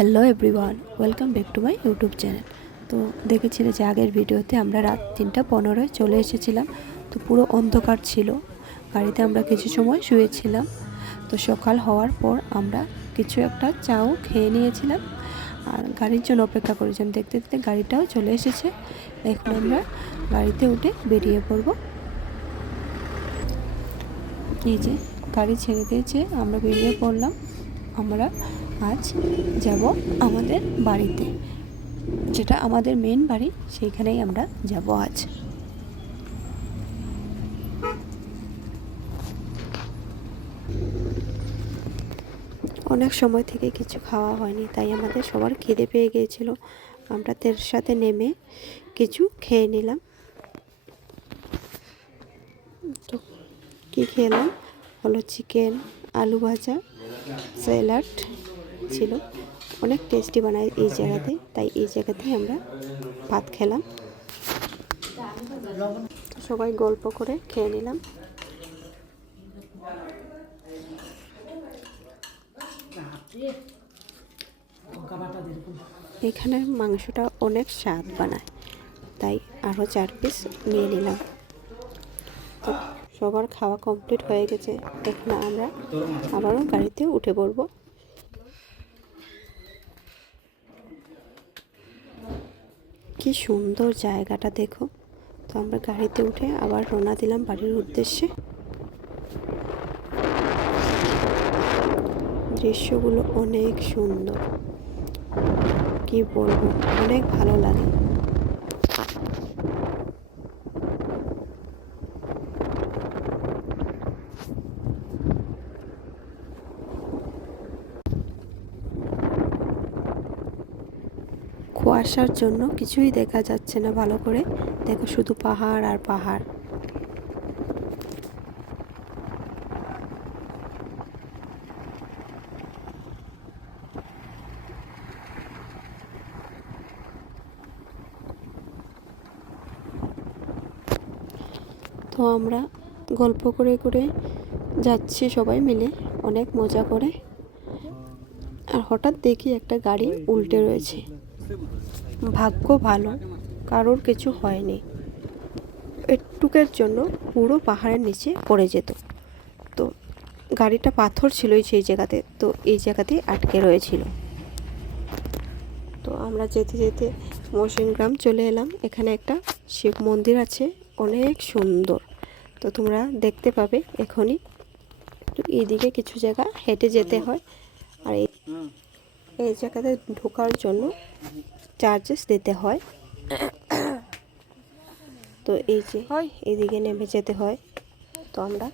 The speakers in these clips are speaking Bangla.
Hello everyone welcome back to my YouTube channel তো দেখেছিলে যে আগের ভিডিওতে আমরা রাত তিনটা পনেরোয় চলে এসেছিলাম। তো পুরো অন্ধকার ছিল, গাড়িতে আমরা কিছু সময় শুয়েছিলাম। তো সকাল হওয়ার পর আমরা কিছু একটা চাও খেয়ে নিয়েছিলাম। আর গাড়ির জন্য অপেক্ষা করেছিলাম। দেখতে দেখতে গাড়িটাও চলে এসেছে। এখন আমরা গাড়িতে উঠে বেরিয়ে পড়ব। এই যে গাড়ি ছেড়ে দিয়েছে, আমরা বেরিয়ে পড়লাম। আমরা আজ যাব আমাদের বাড়িতে। যেটা আমাদের মেন বাড়ি, সেইখানেই আমরা যাব আজ। অনেক সময় থেকে কিছু খাওয়া হয়নি, তাই আমাদের সবার খিদে পেয়ে গিয়েছিল। আমরা তের সাথে নেমে কিছু খেয়ে নিলাম। তো কী খেলাম? হলো চিকেন আলু ভাজা স্যালাড ছিল। অনেক টেস্টি বানায় এই জায়গাতে, তাই এই জায়গাতেই আমরা ভাত খেলাম। সবাই গল্প করে খেয়ে নিলাম। এখানের মাংসটা অনেক স্বাদ বানায়, তাই আরও চার পিস নিয়ে নিলাম। তো সবার খাওয়া কমপ্লিট হয়ে গেছে, এখন আমরা আবারও গাড়িতে উঠে পড়ব। কি সুন্দর জায়গাটা দেখো। তো আমরা গাড়িতে উঠে আবার রোনা দিলাম বাড়ির উদ্দেশ্যে। দৃশ্যগুলো অনেক সুন্দর। কি বলব? অনেক ভালো লাগে। কুয়াশার জন্য কিছুই দেখা যাচ্ছে না ভালো করে। দেখো শুধু পাহাড় আর পাহাড়। তো আমরা গল্প করে করে যাচ্ছি সবাই মিলে, অনেক মজা করে। আর হঠাৎ দেখি একটা গাড়ি উল্টে রয়েছে। ভাগ্য ভালো, কারোর কিছু হয়নি। একটুকের জন্য পুরো পাহাড়ের নিচে পড়ে যেত। তো গাড়িটা পাথর ছিলই সেই জায়গাতে, তো এই জায়গাতেই আটকে রয়েছিল। তো আমরা যেতে যেতে মৌসিনগ্রাম চলে এলাম। এখানে একটা শিব মন্দির আছে, অনেক সুন্দর। তো তোমরা দেখতে পাবে এখনই। এদিকে কিছু জায়গা হেঁটে যেতে হয়। আর এই জায়গাতে ঢোকার জন্য চার্জেস দিতে হয়। তো এই যে হয়। এদিকে নেমে যেতে হয়। তো আমরা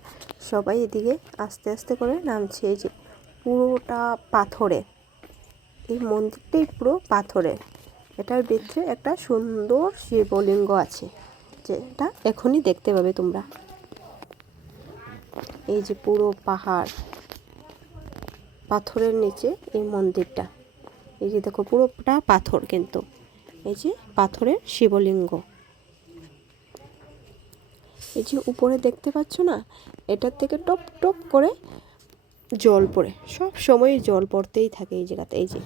সবাই এদিকে আস্তে আস্তে করে নামছি। এই যে পুরোটা পাথরে। এই মন্দিরটাই পুরো পাথরে। এটার ভিতরে একটা সুন্দর শিবলিঙ্গ আছে যেটা এখনই দেখতে পাবে তোমরা। এই যে পুরো পাহাড়। পাথরের নিচে এই মন্দিরটা। এই যে দেখো, পুরোটা পাথর কিন্তু। এই যে পাথরের শিবলিঙ্গ। এই যে উপরে দেখতে পাচ্ছ না, এটার থেকে টপ টপ করে জল পড়ে। সব সময় জল পড়তেই থাকে এই জায়গাতে। এই যে,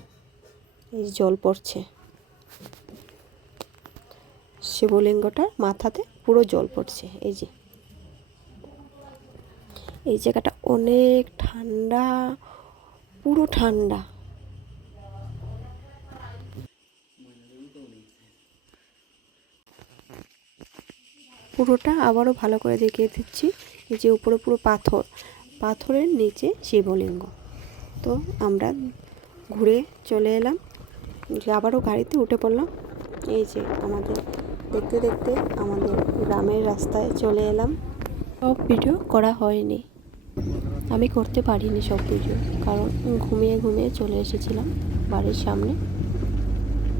এই জল পড়ছে। শিবলিঙ্গটার মাথাতে পুরো জল পড়ছে। এই যে, এই জায়গাটা অনেক ঠান্ডা। পুরো ঠান্ডা। পুরোটা আবারও ভালো করে দেখিয়ে দিচ্ছি, এই যে উপরে পুরো পাথর। পাথরের নিচে শিবলিঙ্গ। তো আমরা ঘুরে চলে এলাম। আবারও গাড়িতে উঠে পড়লাম। এই যে আমাদের, দেখতে দেখতে আমাদের গ্রামের রাস্তায় চলে এলাম। সব ভিডিও করা হয়নি। আমি করতে পারিনি সব ভিডিও কারণ ঘুমিয়ে ঘুমিয়ে চলে এসেছিলাম বাড়ির সামনে।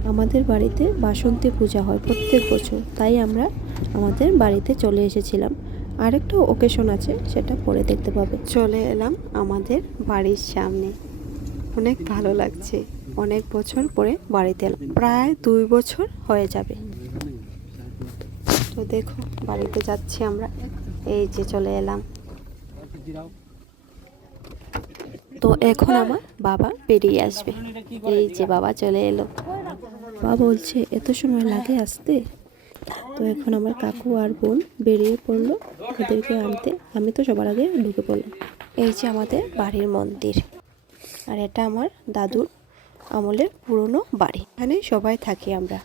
আমাদের বাড়িতে বাসন্তী পূজা হয় প্রত্যেক বছর, তাই আমরা আমাদের বাড়িতে চলে এসেছিলাম। আরেকটা ওকেশন আছে, সেটা পরে দেখতে পাবে। চলে এলাম আমাদের বাড়ির সামনে। অনেক ভালো লাগছে। অনেক বছর পরে বাড়িতে এলাম। প্রায় দুই বছর হয়ে যাবে। তো দেখো, বাড়িতে যাচ্ছি আমরা। এই যে চলে এলাম। তো এখন আমার বাবা বেরিয়ে আসবে। এই যে বাবা চলে এলো। বাবা বলছে, এত সময় লাগে আসতে? তো এখন আমার কাকু আর বোন বেরিয়ে পড়ল ওদেরকে আনতে। আমি তো সবার আগে ঢুকে পড়লাম। এই যে আমাদের বাড়ির মন্দির। আর এটা আমার দাদুর আমলের পুরনো বাড়ি। এখানে সবাই থাকি আমরা।